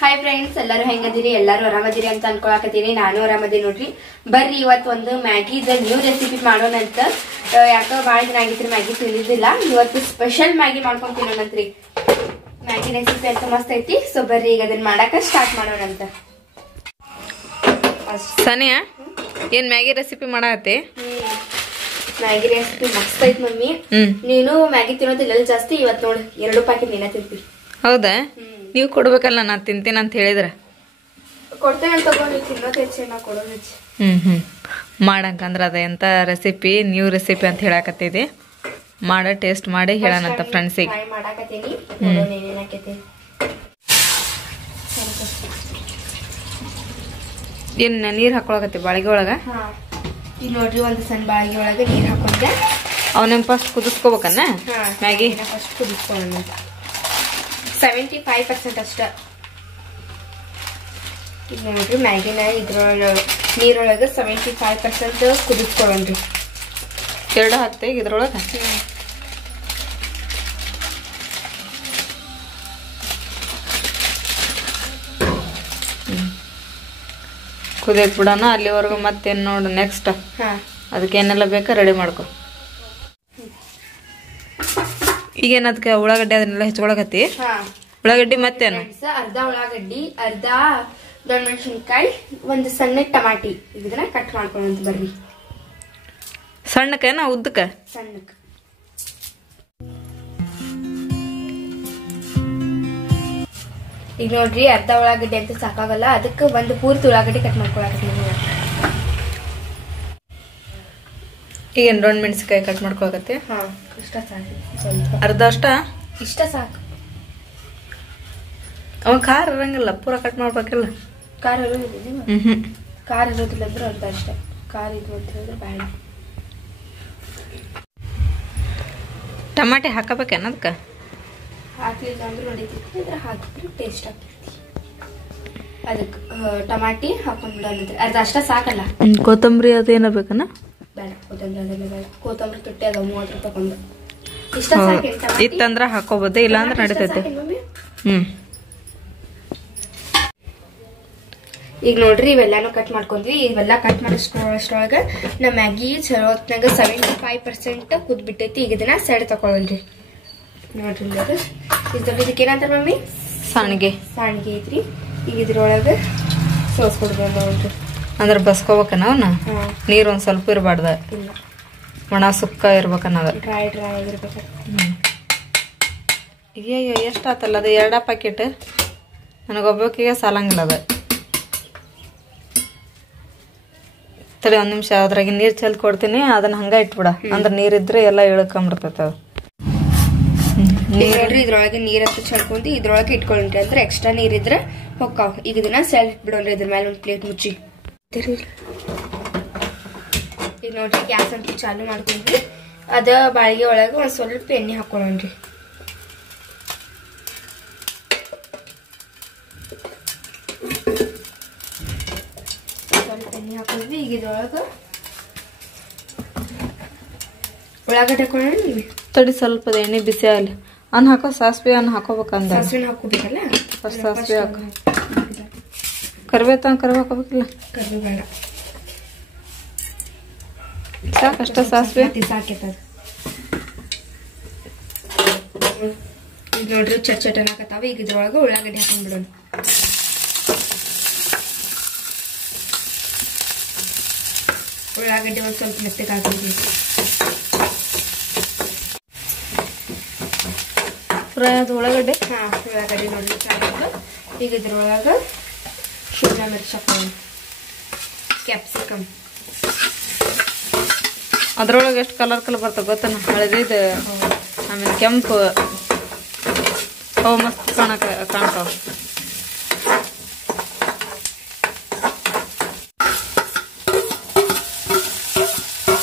Hi friends, ಎಲ್ಲರೂ ಹೆಂಗದಿರಿ? ಎಲ್ಲರೂ ಆರಾಮದಿರಿ ಅಂತ ಅನ್ಕೊಳಕತ್ತೀನಿ. ನಾನು ಆರಾಮದಿ ನೋಡ್ರಿ. ಬರ್ರಿ ಇವತ್ತು ಒಂದು ಮ್ಯಾಗಿದ ನ್ಯೂ ರೆಸಿಪಿ ಮಾಡೋಣ ಅಂತ. ಯಾಕೋ ಭಾಳ ದಿನ ಆಗಿತ್ರಿ ಮ್ಯಾಗಿ ತಿಳಿದಿಲ್ಲ. ಇವತ್ತು ಸ್ಪೆಷಲ್ ಮ್ಯಾಗಿ ಮಾಡ್ಕೊಂಡ್ ತಿನ್ನೋಣಂತ್ರಿ. ಮ್ಯಾಗಿ ರೆಸಿಪಿ ಅಂತ ಮಸ್ತ್ ಐತಿ. ಸೊ ಬರ್ರಿ ಈಗ ಅದನ್ನ ಮಾಡಾಕ ಸ್ಟಾರ್ಟ್ ಮಾಡೋಣ ಅಂತ. ಸನಿಯಾ ಏನ್ ಮ್ಯಾಗಿ ರೆಸಿಪಿ ಮಾಡಾಕತ್ತಿ? ಮ್ಯಾಗಿ ರೆಸಿಪಿ ಮಸ್ತ್ ಐತಿ ಮಮ್ಮಿ. ನೀನು ಮ್ಯಾಗಿ ತಿನ್ನೋದಿಲ್ಲ ಜಾಸ್ತಿ. ಇವತ್ತು ನೋಡು 2 ಪ್ಯಾಕೆಟ್ ನೀನ ತಿಂತಿ. ಹೌದಾ? ನೀವು ಕೊಡ್ಬೇಕಲ್ಲ, ನಾ ತಿಂತೀನಿ ಅಂತ ಹೇಳಿದ್ರ ಕೊಡ್ತೇನೆ ತಗೊಂಡು ತಿನ್ನೋದು ಹೆಚ್ಚು, ನಾ ಕೊಡೋದು ಹೆಚ್ಚು. ಮಾಡಂಕಂದ್ರ ಅದ ಎಂತ ರೆಸಿಪಿ, ನ್ಯೂ ರೆಸಿಪಿ ಅಂತ ಹೇಳಾಕತ್ತಿದೆ. ಮಾಡ ಟೇಸ್ಟ್ ಮಾಡಿ ಹೇಳೋಣಂತ ಫ್ರೆಂಡ್ಸಿಗೆ. ಮಾಡಾಕತ್ತೀನಿ. ಏನ್ ನೀರ್ ಹಾಕೊಳಕತ್ತಿ ಬಾಳಿಗೆ ಒಳಗ? ಈಗ ನೋಡ್ರಿ, ಒಂದು ಸಣ್ಣ ಬಾಳಿಗೆ ಒಳಗೆ ನೀರ್ ಹಾಕೊಂಡೆ. ಅವನ ಫಸ್ಟ್ ಕುದಿಸ್ಕೋಬೇಕನ್ನ ಮ್ಯಾಗಿ. ಫಸ್ಟ್ ಕುದಿಸ್ಕೊಳ್ಳೋಣ. 75% ಅಷ್ಟ. ಈಗ ನೋಡ್ರಿ, ಮ್ಯಾಗಿನ ನೀರೊಳಗೆ 75% ಕುದಿಸ್ಕೊಳ್ಳೋಣ್ರಿ. 2 ಹಾಕ್ತೆ ಇದ್ರೊಳಗ. ಕುದಿಯಕ್ ಬಿಡೋಣ ಅಲ್ಲಿವರೆಗೂ. ಮತ್ತೇನ್ ನೋಡು ನೆಕ್ಸ್ಟ್ ಅದಕ್ಕೆ ಏನೆಲ್ಲ ಬೇಕಾ ರೆಡಿ ಮಾಡ್ಕೊ. ಈಗೇನ ಅದಕ್ಕೆ ಉಳ್ಳಾಗಡ್ಡಿ ಅದನ್ನೆಲ್ಲ ಹೆಚ್ಚೊಳಗತ್ತಿ. ಉಳ್ಳಾಗಡ್ಡಿ ಮತ್ತೇನು? ಅರ್ಧ ಉಳ್ಳಾಗಡ್ಡಿ, ಅರ್ಧ ದೊಡ್ಡ ಮೆಣಸಿನ್ಕಾಯಿ, ಒಂದು ಸಣ್ಣ ಟಮಾಟಿ. ಇದನ್ನ ಕಟ್ ಮಾಡ್ಕೊಳ್ಳೋಂತ ಬರ್ರಿ. ಸಣ್ಣಕ್ಕೇನ ಉದ್ದಕ್ಕ? ಸಣ್ಣಕ್ಕೆ. ಈಗ ನೋಡ್ರಿ, ಅರ್ಧ ಉಳ್ಳಾಗಡ್ಡಿ ಅಂತ ಸಾಕಾಗಲ್ಲ. ಅದಕ್ಕೆ ಒಂದು ಪೂರ್ತಿ ಉಳ್ಳಾಗಡ್ಡಿ ಕಟ್ ಮಾಡ್ಕೊಳಕತ್ತೀನಿ. ಈಗ ದೊಡ್ಡ ಮೆಣಸಿನ್ಕಾಯಿ ಕಟ್ ಮಾಡ್ಕೊಳಕತ್ತಿ. ಇಷ್ಟ ಸಾಕು. ಸ್ವಲ್ಪ ಅರ್ಧ ಅಷ್ಟ? ಇಷ್ಟ ಸಾಕು. ಅವ ಖಾರ ಇರಂಗಿಲ್ಲ, ಪೂರ ಕಟ್ ಮಾಡ್ಬೇಕಿಲ್ಲ. ಖಾರ ಇರೋದಿಲ್ಲ. ಖಾರ ಇರೋದಿಲ್ಲ ಅಂದ್ರೆ ಅರ್ಧ ಅಷ್ಟ. ಖಾರ ಇದು ಅಂತ ಹೇಳಿದ್ರೆ ಬೇಡ. ಟಮಾಟಿ ಹಾಕಬೇಕೇನ ಅದಕ್ಕೆ? ಹಾಕ್ಲಿಲ್ಲ ಅಂದ್ರೆ ನಡೀತೈತಿ, ಇದ್ರ ಹಾಕಿದ್ರೆ ಟೇಸ್ಟ್ ಆಗ್ತೈತಿ. ಅದಕ್ಕೆ ಟಮಾಟಿ ಹಾಕೊಂಡ್ಬಿಡೋಣ. ಅರ್ಧ ಅಷ್ಟ ಸಾಕಲ್ಲ. ಕೊತ್ತಂಬರಿ ಅದೇನ ಬೇಕನ? ಬೇಡ, ಕೊತ್ತಂಬರಿ ಅದೆಲ್ಲ ಬೇಡ. ಕೊತ್ತಂಬರಿ ತುಟ್ಟಿ ಅದ 30 ರೂಪಾಯಿ ಕೊಂದು. ಇಷ್ಟ ಸಾಕು. ಇತ್ತಂದ್ರ ಹಾಕೋಬಹುದು, ಇಲ್ಲ ಅಂದ್ರೆ ನಡೀತೈತಿ. ಈಗ ನೋಡ್ರಿ, ಇವೆಲ್ಲಾನು ಕಟ್ ಮಾಡ್ಕೊಂಡ್ವಿ. ಇವೆಲ್ಲ ಕಟ್ ಮಾಡಿಸ್ಕೊಳ್ಳೋಷ್ಟ್ರೊಳಗ ನಮ್ಮ ಮ್ಯಾಗಿ ಚಲೋ ಹೊತ್ನಾಗ 75% ಕುದ್ಬಿಟ್ಟೈತಿ. ಈಗ ಇದನ್ನ ಸೈಡ್ ತಗೊಳ್ರಿ. ನೋಡ್ರಿ, ಇದಕ್ಕೆ ಏನಂತಾರ ಮಮ್ಮಿ? ಸಾಣಿಗೆ. ಸಾಣಿಗೆ ಐತ್ರಿ. ಈಗ ಇದ್ರೊಳಗ ಸೋಸ್ಕೊಡ್ಬೇಕು ನೋಡ್ರಿ. ಅಂದ್ರೆ ಬಸ್ಕೋಬೇಕನ ಅವನ್ನ? ನೀರ್ ಒಂದ್ ಸ್ವಲ್ಪ ಇರಬಾರ್ದ, ಒಣ ಸುಕ್ಕ ಇರ್ಬೇಕನ್ನದ. ಡ್ರೈ ಆಗಿರ್ಬೇಕು. ಅಯ್ಯಯ್ಯೋ, ಎಷ್ಟ್ ಆತಲ್ಲ ಅದು? 2 ಪ್ಯಾಕೆಟ್. ನನಗೊಬ್ಬಕಿಗೆ ಸಾಲಂಗಿಲ್ಲ ಅದ. ತಡಿ ಒಂದ್ ನಿಮಿಷ, ಅದ್ರಾಗ ನೀರ್ ಚೆಲ್ ಕೊಡ್ತೀನಿ. ಅದನ್ನ ಹಂಗ ಇಟ್ಬಿಡ, ಅಂದ್ರ ನೀರಿದ್ರೆ ಎಲ್ಲ ಇಳ್ಕೊಂಬಿಡ್ತೈತ. ನೋಡ್ರಿ, ಇದ್ರೊಳಗೆ ನೀರಂತ ಚಳ್ಕೊಂಡಿ ಇದ್ರೊಳಗೆ ಇಟ್ಕೊಂಡ್ರಿ. ಅಂದ್ರೆ ಎಕ್ಸ್ಟ್ರಾ ನೀರಿದ್ರೆ ಹೊಕ್ಕಾವ್. ಈಗ ಇದನ್ನ ಸೈಡ್ ಇಟ್ಬಿಡೋಣ್ರಿ. ಇದ್ರ ಮೇಲೆ ಒಂದು ಪ್ಲೇಟ್ ಮುಚ್ಚಿ. ಈಗ ನೋಡ್ರಿ, ಗ್ಯಾಸ್ ಅಂತ ಚಾಲು ಮಾಡ್ಕೊಂಡ್ರಿ. ಅದ ಬಾಳಿಗೆ ಒಳಗೆ ಒಂದ್ ಸ್ವಲ್ಪ ಎಣ್ಣೆ ಹಾಕೊಳ್ಳೋಣ್ರಿ. ಸ್ವಲ್ಪ ಎಣ್ಣೆ ಹಾಕೊಂಡ್ವಿ. ಈಗ ಇದ್ರೊಳಗ ಉಳ್ಳಾಗಡ್ಡೆ ಹಾಕೊಳ್ಳೋಣ. ತಡಿ, ಸ್ವಲ್ಪ ಎಣ್ಣೆ ಬಿಸಿ ಆಗಲಿ. ಅನ್ನ ಹಾಕೋ, ಸಾಸಿವೆ ಅನ್ನ ಹಾಕೋಬೇಕಂದ. ಸಾಸಿವೆ ಹಾಕೋಬೇಕಲ್ಲ. ಫಸ್ಟ್ ಸಾಸಿವೆ ಹಾಕ. ಕರಿಬೇವು ಹಾಕೋಬೇಕಿಲ್ಲ? ಕರಿಬೇವು ಬೇಡ, ಸಾಕಷ್ಟ ಸಾಸಿವೆ ಸಾಕೈತದ. ಈಗ ನೋಡ್ರಿ, ಚಟನ್ ಹಾಕತ್ತಾವ. ಈಗ ಇದ್ರೊಳಗ ಉಳ್ಳಾಗಡ್ಡಿ ಹಾಕೊಂಡ್ಬಿಡೋಣ. ಉಳ್ಳಾಗಡ್ಡಿ ಒಂದ್ ಸ್ವಲ್ಪ ಮೆತ್ತಗೆ ಹಾಕಿದ್ವಿ. ಫ್ರೈ ಅದು ಉಳ್ಳಾಗಡ್ಡೆ. ಉಳ್ಳಾಗಡ್ಡಿ ನೋಡ್ರಿ ಚೆನ್ನಾಗಿ. ಈಗ ಇದ್ರೊಳಗ ಶಿಮ್ಲಾ ಮಿರ್ಚ್ ಹಾಕೋಣ, ಕ್ಯಾಪ್ಸಿಕಮ್. ಅದ್ರೊಳಗೆ ಎಷ್ಟು ಕಲರ್ ಬರ್ತವೆ ಗೊತ್ತನ? ಹಳದಿದು, ಆಮೇಲೆ ಕೆಂಪು. ಅವು ಮಸ್ತ್ ಕಾಣ್ತಾವ.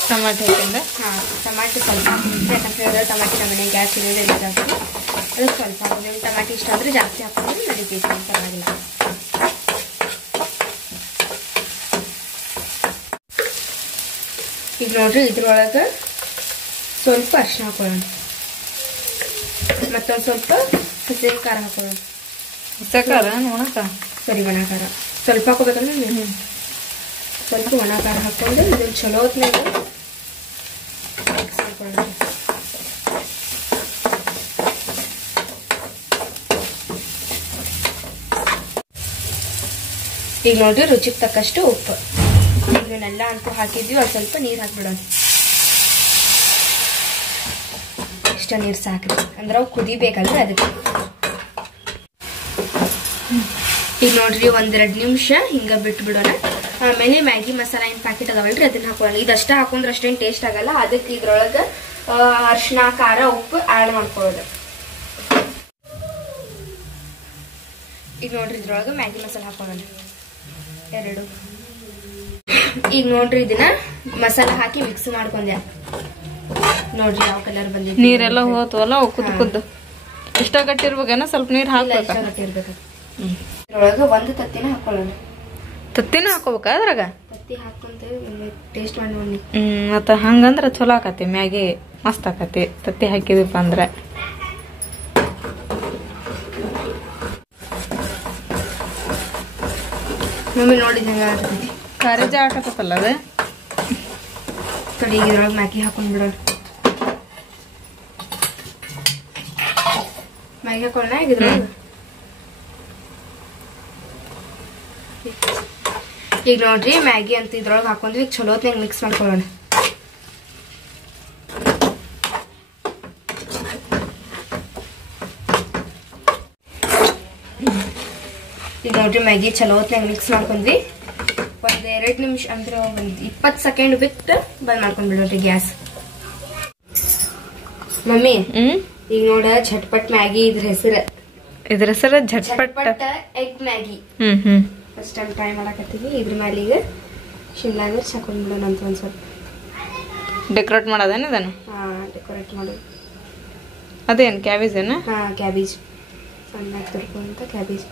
ಟಮಾಟೆ ಹಾಕಿಂದ. ಟಮಾಟಿ ಸ್ವಲ್ಪ ಯಾಕಂದ್ರೆ ಟಮಾಟಿ ನಮ್ಮನೆ ಗ್ಯಾಸ್ ಇರೋದಿಲ್ಲ ಜಾಸ್ತಿ. ಅದು ಸ್ವಲ್ಪ ಹಾಕಿದ್ರೆ ಟಮಾಟಿ ಇಷ್ಟ ಅಂದ್ರೆ ಜಾಸ್ತಿ ಹಾಕಿದ್ರೆ ನಡೀತೈತಿ, ಪರವಾಗಿಲ್ಲ. ಈಗ ನೋಡ್ರಿ, ಇದ್ರೊಳಗೆ ಸ್ವಲ್ಪ ಅರಿಶಿನ ಹಾಕೊಳ್ಳೋಣ. ಮತ್ತೊಂದು ಸ್ವಲ್ಪ ಹಸಿ ಖಾರ ಹಾಕೊಳ್ಳೋಣ. ಹಸಕಾರ ಒಣಕ ಸರಿ ಒಣ ಖಾರ ಸ್ವಲ್ಪ ಹಾಕೋಬೇಕಂದ್ರೆ ಸ್ವಲ್ಪ ಒಣ ಖಾರ ಹಾಕೊಂಡು ಇದನ್ನು ಚಲೋ ಹೊತ್ನಾಗ ಮಿಕ್ಸ್ ಮಾಡ್ಕೊಳ್ಳೋಣ. ಈಗ ನೋಡ್ರಿ ರುಚಿಗೆ ತಕ್ಕಷ್ಟು ಉಪ್ಪು. ಇದನ್ನೆಲ್ಲ ಅಂತೂ ಹಾಕಿದ್ವಿ. ಒಂದು ಸ್ವಲ್ಪ ನೀರು ಹಾಕ್ಬಿಡೋಣ. ಇಷ್ಟ ನೀರು ಸಾಕ್ರಿ, ಅಂದ್ರೆ ಅವು ಕುದಿಬೇಕಲ್ರಿ ಅದಕ್ಕೆ. ಈಗ ನೋಡ್ರಿ 1-2 ನಿಮಿಷ ಹಿಂಗ ಬಿಟ್ಟು ಬಿಡೋಣ. ಆಮೇಲೆ ಮ್ಯಾಗಿ ಮಸಾಲ ಏನ್ ಪ್ಯಾಕೆಟ್ ಅದಾವಲ್ರಿ ಅದನ್ನ ಹಾಕೊಳ್ಳೋಣ. ಇದಷ್ಟ ಹಾಕೊಂಡ್ರೆ ಅಷ್ಟೇನು ಟೇಸ್ಟ್ ಆಗಲ್ಲ. ಅದಕ್ಕೆ ಇದ್ರೊಳಗ ಅರಿಶಿನ, ಖಾರ, ಉಪ್ಪು ಆಡ್ ಮಾಡ್ಕೊಳ್ಳೋದು. ಈಗ ನೋಡ್ರಿ ಇದ್ರೊಳಗ ಮ್ಯಾಗಿ ಮಸಾಲ ಹಾಕೊಳ್ಳೋಣ 2. ಈಗ ನೋಡ್ರಿ ಇದನ್ನ ಮಸಾಲ ಹಾಕಿ ಮಿಕ್ಸ್ ಮಾಡ್ಕೊಂಡೆ. ನೋಡ್ರಿ ಯಾವ ಕಲರ್ ಬಂದಿದೆ. ನೀರೆಲ್ಲ ಹೋತವಲ್ಲ ಕುದ್ದು ಇಷ್ಟ ಗಟ್ಟಿರ್ಬೇಕೇನ ಸ್ವಲ್ಪ ನೀರ್ ಹಾಕ್ಬೇಕ. ಇದ್ರೊಳಗ 1 ತತ್ತಿನ ಹಾಕೊಳ್ಳೋಣ. ತತ್ತಿನ ಹಾಕೋಬೇಕ ಅದ್ರಾಗ? ತತ್ತಿ ಹಾಕೊಂತೇವೆ ಟೇಸ್ಟ್ ಮಾಡಿ ನೋಡಿ. ಮತ್ತ ಹಂಗಂದ್ರ ಚಲೋ ಆಕತಿ, ಮ್ಯಾಗಿ ಮಸ್ತ್ ಆಕತಿ ತತ್ತಿ ಹಾಕಿದಪ್ಪ ಅಂದ್ರೆ. ಮಮ್ಮಿ ನೋಡಿದ ಹಂಗ ಆಗ್ತೈತಿ. ಖಾರಜ ಹಾಕತ್ತಲ್ಲ ಅದ. ಕಡೆ ಈಗ ಇದ್ರೊಳಗೆ ಮ್ಯಾಗಿ ಹಾಕೊಂಡ್ ಬಿಡೋಣ. ಮ್ಯಾಗಿ ಹಾಕೊಳ್ಳೋಣ. ಈಗ ಇದ್ರೊಳಗೆ ಈಗ ನೋಡ್ರಿ ಮ್ಯಾಗಿ ಅಂತ ಇದ್ರೊಳಗೆ ಹಾಕೊಂಡ್ವಿ. ಈಗ ಚಲೋ ಹೊತ್ನಾಗ ಮಿಕ್ಸ್ ಮಾಡ್ಕೊಳ್ಳೋಣ. ಈಗ ನೋಡ್ರಿ ಮ್ಯಾಗಿ ಚಲೋ ಹೊತ್ನಾಗ ಮಿಕ್ಸ್ ಮಾಡ್ಕೊಂಡ್ವಿ. 1-2 ನಿಮಿಷ ಅಂದ್ರೆ 20 ಸೆಕೆಂಡ್ ಬಿಟ್ಟು ಬಂದ್ ಮಾಡ್ಕೊಂಡ್ ಬಿಡೋರಿ ಗ್ಯಾಸ್. ಮಮ್ಮಿ ಈಗ ನೋಡ ಝಟ್ಪಟ್ ಮ್ಯಾಗಿ ಇದ್ರ ಹೆಸರು ಝಟ್ಪಟ್ egg Maggi. First time try ಮಾಡಕತ್ತೀವಿ. ಇದ್ರ ಮೇಲೆ ಈಗ ಶಿಮ್ಲಾ ಮಿರ್ಚ್ ಹಾಕೊಂಡ್ ಬಿಡೋಣ ಅಂತ ಒಂದ್ ಸ್ವಲ್ಪ ಡೆಕೋರೇಟ್ ಮಾಡೋದೇನ ಇದನ್ನ? ಡೆಕೋರೇಟ್ ಮಾಡೋದು. ಅದೇನು ಕ್ಯಾಬೇಜ್ ಏನ? ಕ್ಯಾಬೇಜ್ ಸಣ್ಣಾಗಿ ತುರ್ಕೊಂತ ಕ್ಯಾಬೇಜ್.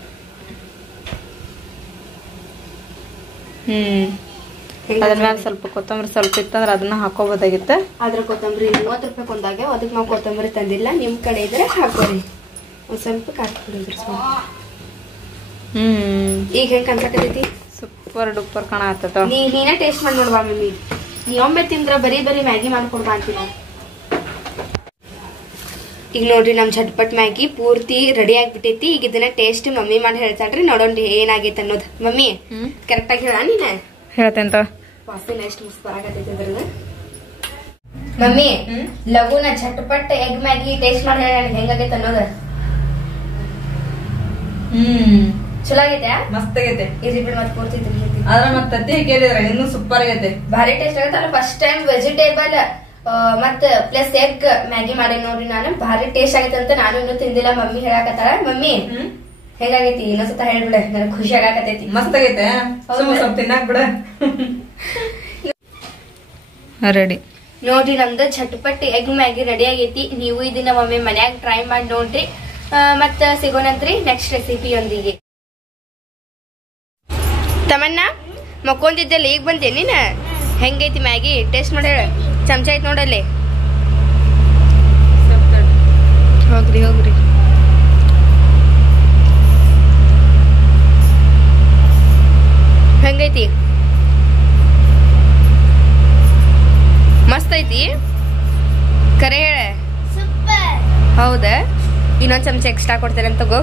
ಅದ್ರ ಮೇಲೆ ಸ್ವಲ್ಪ ಕೊತ್ತಂಬರಿ ಸ್ವಲ್ಪ ಇತ್ತಂದ್ರೆ ಅದನ್ನ ಹಾಕೋಬೋದಾಗಿತ್ತ. ಆದ್ರೆ ಕೊತ್ತಂಬರಿ 30 ರೂಪಾಯಿ ಕೊಂದಾಗ, ಅದಕ್ಕೆ ನಾವು ಕೊತ್ತಂಬರಿ ತಂದಿಲ್ಲ. ನಿಮ್ ಕಡೆ ಇದ್ರೆ ಹಾಕೋರಿ. ಒಂದ್ ಸ್ವಲ್ಪ ಕಾಟ್ಬಿಡೋದ್ರಿ. ಈಗ ಹೆಂಗ್ ಕಾಣ್ಸಕತೈತಿ? ಸೂಪರ್ ಡೂಪರ್ ಕಾಣ ಆತತ. ನೀನೇ ಟೇಸ್ಟ್ ಮಾಡಿ ನೋಡ್ಬಾ ಮಮ್ಮಿ. ನೀ ಒಮ್ಮೆ ತಿಂದ್ರ ಬರೀ ಮ್ಯಾಗಿ ಮಾಡ್ಕೊಡ್ಬಾ ಅಂತೀವಿ ನಾವು. ಈಗ ನೋಡ್ರಿ ನಮ್ ಝಟ್ಪಟ್ ಮ್ಯಾಗಿ ಪೂರ್ತಿ ರೆಡಿ ಆಗ್ಬಿಟ್ಟೈತಿ. ಈಗ ಇದನ್ನ ಟೇಸ್ಟ್ ಮಮ್ಮಿ ಮಾಡಿ ಹೇಳ್ತಾಳ್ರಿ. ನೋಡೋಣ್ರಿ ಏನಾಗೈತೆ ಅನ್ನೋದು. ಮಮ್ಮಿ ಕರೆಕ್ಟ್ ಆಗಿ ಹೇಳ. ನೀನ ಹೇಳ್ತೇಂತ ವಾಸನೆ ಎಷ್ಟು ಮಸ್ತ್ ಬರಾಕತೈತಿ ಅದ್ರದ್ದು. ಮಮ್ಮಿ ಲಘುನ ಝಟ್ಪಟ್ ಎಗ್ ಮ್ಯಾಗಿ ಟೇಸ್ಟ್ ಮಾಡಿ ಹೇಳ ಹೆಂಗಾಗೈತೆ ಅನ್ನೋದು. ಚಲೋ ಆಗೈತೆ? ಮಸ್ತ್ ಆಗೈತೆ. ಇರ್ಲಿ ಬಿಡ್ ಮತ್ ಪೂರ್ತಿ ಆದ್ರ ಮತ್ ತತ್ತಿ ಕೇಳಿದ್ರ ಇನ್ನೂ ಸೂಪರ್ ಆಗೈತೆ. ಭಾರಿ ಟೇಸ್ಟ್ ಆಗತ್ತಲ್ಲ. ಫಸ್ಟ್ ಟೈಮ್ ವೆಜಿಟೇಬಲ್ ಮತ್ ಪ್ಲಸ್ ಎಗ್ ಮ್ಯಾಗಿ ಮಾಡಿ ನೋಡ್ರಿ ನಾನು. ಭಾರಿ ಟೇಸ್ಟ್ ಆಗೈತೆ ಅಂತ ನಾನು ಇನ್ನೂ ತಿಂದಿಲ್ಲ. ಮಮ್ಮಿ ಹೇಳಾಕತ್ತಾಳ. ಮಮ್ಮಿ ಹೇಗಾಗೈತಿ ಇನ್ನೊಂದ್ಸತ ಹೇಳ್ಬಿಡ, ನನಗ್ ಖುಷಿ ಆಗಾಕತೈತಿ. ಮಸ್ತ್ ಆಗೈತೆ. ಸ್ವಲ್ಪ ತಿನ್ನಾಕ್ ಬಿಡ. ರೆಡಿ ನೋಡ್ರಿ ನಮ್ದು ಝಟ್ಪಟ್ ಎಗ್ ಮ್ಯಾಗಿ ರೆಡಿ ಆಗೈತಿ. ನೀವು ಇದನ್ನ ಒಮ್ಮೆ ಮನ್ಯಾಗ ಟ್ರೈ ಮಾಡಿ ನೋಡ್ರಿ. ಮತ್ತ ಸಿಗೋಣಂತ್ರಿ ನೆಕ್ಸ್ಟ್ ರೆಸಿಪಿಯೊಂದಿಗೆ. ತಮನ್ನ ಮಕ್ಕೊಂದಿದ್ದಲ್ಲ, ಈಗ ಬಂದೆ ನೀನ. ಹೆಂಗೈತಿ ಮ್ಯಾಗಿ ಟೇಸ್ಟ್ ಮಾಡಿ ಹೇಳ. ಚಮಚ ಐತ್ ನೋಡಲ್ಲಿ. ಹೋಗ್ರಿ ಹೆಂಗೈತಿ? ಮಸ್ತ್ ಐತಿ. ಕರೆ ಹೇಳ. ಹೌದಾ? ಇನ್ನೊಂದ್ ಚಮಚ ಎಕ್ಸ್ಟ್ರಾ ಕೊಡ್ತೇನೆ ಅಂತ ತಗೋ.